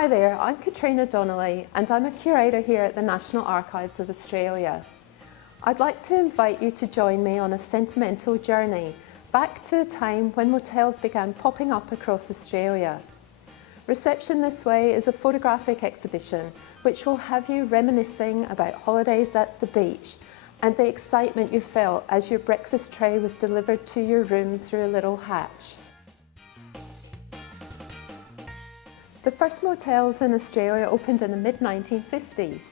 Hi there, I'm Catriona Donnelly and I'm a curator here at the National Archives of Australia. I'd like to invite you to join me on a sentimental journey back to a time when motels began popping up across Australia. Reception This Way is a photographic exhibition which will have you reminiscing about holidays at the beach and the excitement you felt as your breakfast tray was delivered to your room through a little hatch. The first motels in Australia opened in the mid-1950s.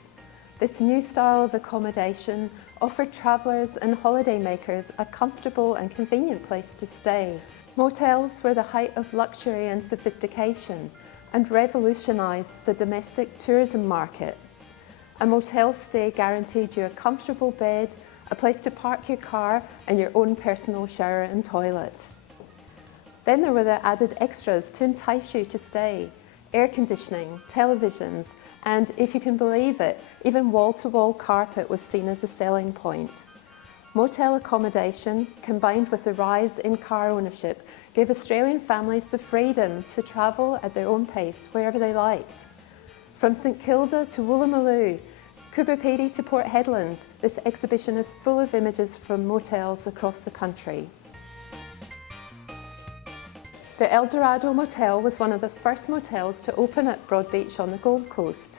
This new style of accommodation offered travellers and holidaymakers a comfortable and convenient place to stay. Motels were the height of luxury and sophistication and revolutionised the domestic tourism market. A motel stay guaranteed you a comfortable bed, a place to park your car and your own personal shower and toilet. Then there were the added extras to entice you to stay. Air conditioning, televisions, and if you can believe it, even wall-to-wall carpet was seen as a selling point. Motel accommodation, combined with the rise in car ownership, gave Australian families the freedom to travel at their own pace wherever they liked. From St Kilda to Woolloomooloo, Coober to Port Hedland, this exhibition is full of images from motels across the country. The Dorado Motel was one of the first motels to open at Broadbeach on the Gold Coast.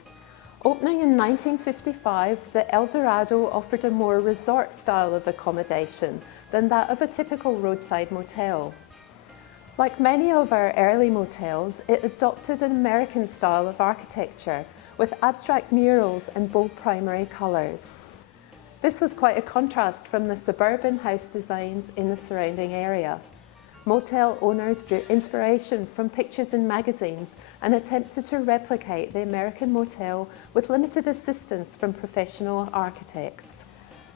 Opening in 1955, the Dorado offered a more resort style of accommodation than that of a typical roadside motel. Like many of our early motels, it adopted an American style of architecture with abstract murals and bold primary colours. This was quite a contrast from the suburban house designs in the surrounding area. Motel owners drew inspiration from pictures in magazines and attempted to replicate the American motel with limited assistance from professional architects.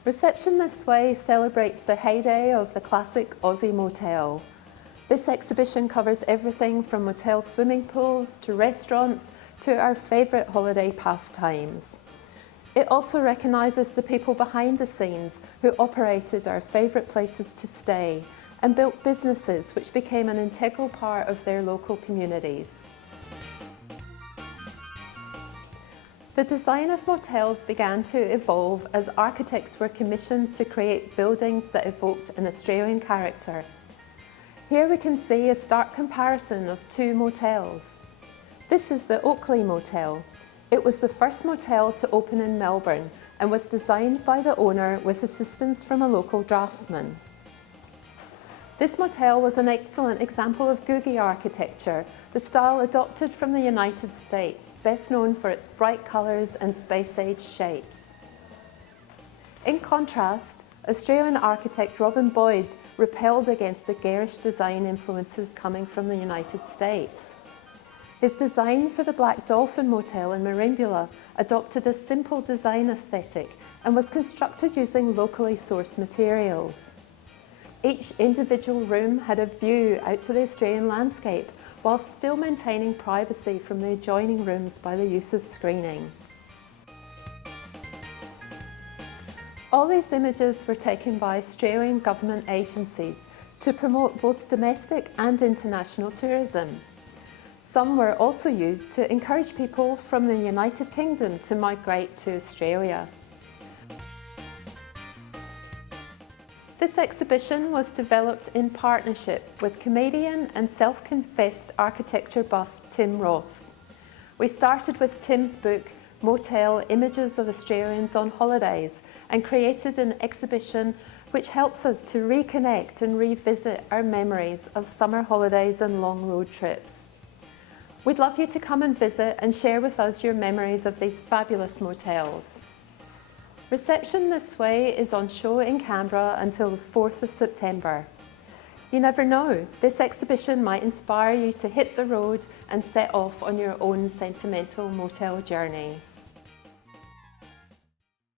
Reception This Way celebrates the heyday of the classic Aussie motel. This exhibition covers everything from motel swimming pools to restaurants to our favourite holiday pastimes. It also recognises the people behind the scenes who operated our favourite places to stay and built businesses which became an integral part of their local communities. The design of motels began to evolve as architects were commissioned to create buildings that evoked an Australian character. Here we can see a stark comparison of two motels. This is the Oakley Motel. It was the first motel to open in Melbourne and was designed by the owner with assistance from a local draftsman. This motel was an excellent example of Googie architecture, the style adopted from the United States, best known for its bright colours and space-age shapes. In contrast, Australian architect Robin Boyd repelled against the garish design influences coming from the United States. His design for the Black Dolphin Motel in Merimbula adopted a simple design aesthetic and was constructed using locally sourced materials. Each individual room had a view out to the Australian landscape while still maintaining privacy from the adjoining rooms by the use of screening. All these images were taken by Australian government agencies to promote both domestic and international tourism. Some were also used to encourage people from the United Kingdom to migrate to Australia. This exhibition was developed in partnership with comedian and self-confessed architecture buff Tim Ross. We started with Tim's book, Motel: Images of Australians on Holidays, and created an exhibition which helps us to reconnect and revisit our memories of summer holidays and long road trips. We'd love you to come and visit and share with us your memories of these fabulous motels. Reception This Way is on show in Canberra until the 4th of September. You never know, this exhibition might inspire you to hit the road and set off on your own sentimental motel journey.